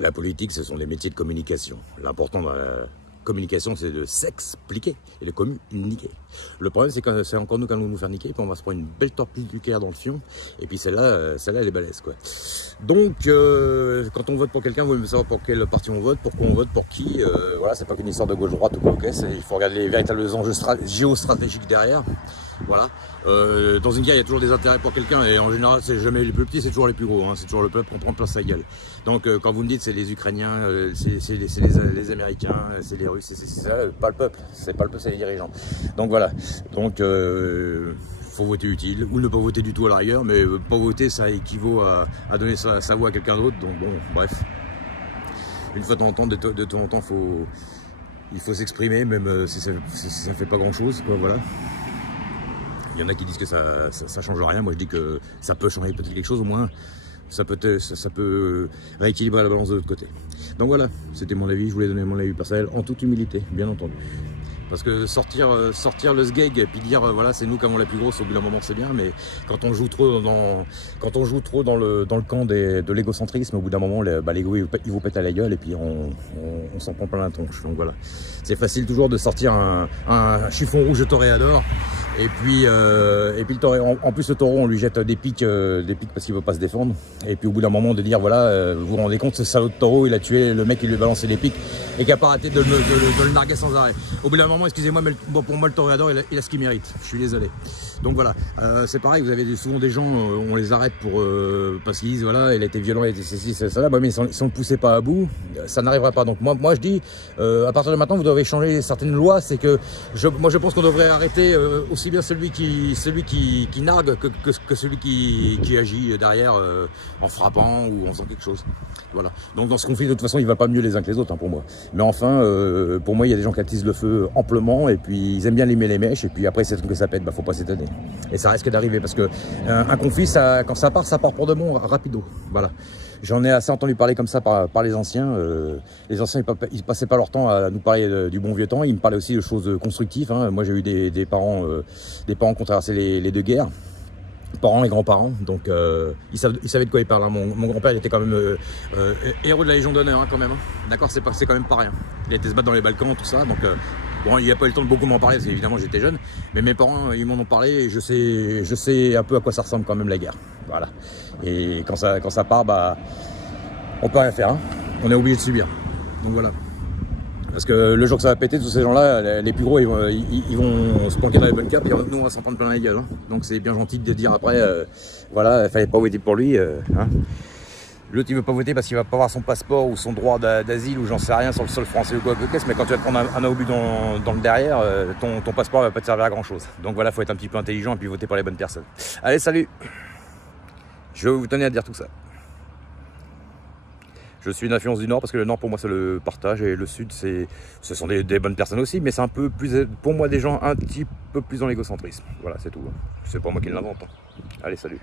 La politique, ce sont des métiers de communication. L'important dans la communication, c'est de s'expliquer et de communiquer. Le problème, c'est que c'est encore nous qui allons nous faire niquer, puis on va se prendre une belle torpille du cœur dans le fion, et puis celle-là, elle est balèze, quoi. Donc, quand on vote pour quelqu'un, vous voulez savoir pour quel parti on vote, pourquoi on vote, pour qui. Voilà, c'est pas qu'une histoire de gauche-droite ou quoi, ok, il faut regarder les véritables enjeux géostratégiques derrière. Voilà. Dans une guerre, il y a toujours des intérêts pour quelqu'un, et en général, c'est jamais les plus petits, c'est toujours les plus gros. Hein. C'est toujours le peuple qu'on prend plein sa gueule. Donc, quand vous me dites c'est les Ukrainiens, c'est les Américains, c'est les Russes, c'est ça, pas le peuple. C'est pas le peuple, c'est les dirigeants. Donc voilà. Donc, faut voter utile, ou ne pas voter du tout à la rigueur, mais pas voter, ça équivaut à donner sa voix à quelqu'un d'autre. Donc bon, bref. Une fois de temps en temps, il faut s'exprimer, même si ça fait pas grand chose, quoi, voilà. Il y en a qui disent que ça change rien. Moi, je dis que ça peut changer peut-être quelque chose. Au moins, ça peut rééquilibrer la balance de l'autre côté. Donc voilà, c'était mon avis. Je voulais donner mon avis personnel en toute humilité, bien entendu. Parce que sortir le sgeg et puis dire voilà, c'est nous qui avons la plus grosse, au bout d'un moment c'est bien, mais quand on joue trop dans le camp de l'égocentrisme, au bout d'un moment l'ego il vous pète à la gueule et puis on s'en prend plein la tronche. Donc voilà, c'est facile toujours de sortir un chiffon rouge de toréador et puis le taureau, en plus le taureau on lui jette des pics parce qu'il veut pas se défendre, et puis au bout d'un moment de dire voilà, vous vous rendez compte, ce salaud de taureau il a tué le mec qui lui a balancé des pics et qui a pas arrêté de le narguer sans arrêt. Au bout d'un moment, excusez-moi, mais pour moi le toréador il a ce qu'il mérite, je suis désolé. Donc voilà, c'est pareil, vous avez souvent des gens, on les arrête parce qu'ils disent voilà, il a été violent, il a été ceci, ça là, bah, mais si on ne le poussait pas à bout, ça n'arrivera pas. Donc moi je dis, à partir de maintenant vous devez changer certaines lois, c'est que moi je pense qu'on devrait arrêter aussi bien celui qui nargue que celui qui agit derrière en frappant ou en faisant quelque chose. Voilà. Donc dans ce conflit de toute façon il va pas mieux les uns que les autres, hein, pour moi. Mais enfin pour moi il y a des gens qui attisent le feu amplement et puis ils aiment bien limer les mèches et puis après c'est que ça pète, bah faut pas s'étonner. Et ça risque d'arriver parce que un conflit quand ça part pour de bon rapido. Voilà. J'en ai assez entendu parler comme ça par les anciens. Les anciens ils passaient pas leur temps à nous parler du bon vieux temps, ils me parlaient aussi de choses constructives, hein. Moi j'ai eu des parents qui ont traversé les deux guerres, parents et grands-parents, donc ils savaient de quoi ils parlent, hein. Mon grand-père il était quand même héros de la Légion d'honneur, hein, quand même, hein. D'accord, c'est quand même pas rien. Il a été se battre dans les Balkans, tout ça, donc bon, il n'a pas eu le temps de beaucoup m'en parler, parce qu'évidemment j'étais jeune, mais mes parents ils m'en ont parlé et je sais un peu à quoi ça ressemble quand même la guerre. Voilà. Et quand ça part, bah on peut rien faire, hein. On est obligé de subir. Donc voilà. Parce que le jour que ça va péter, tous ces gens-là, les plus gros, ils vont se planquer dans les bonnes capes et nous, on va s'en prendre plein la gueule, hein. Donc c'est bien gentil de dire après, voilà, il fallait pas voter pour lui, hein. L'autre, il veut pas voter parce qu'il va pas avoir son passeport ou son droit d'asile ou j'en sais rien sur le sol français ou quoi que ce, mais quand tu vas te prendre un obus dans le derrière, ton passeport va pas te servir à grand chose. Donc voilà, faut être un petit peu intelligent et puis voter pour les bonnes personnes. Allez, salut! Je vous tenais à dire tout ça. Je suis une influence du Nord parce que le Nord pour moi c'est le partage et le Sud ce sont des bonnes personnes aussi, mais c'est un peu plus, pour moi, des gens un petit peu plus dans l'égocentrisme. Voilà, c'est tout. C'est pas moi qui l'invente, hein. Allez, salut.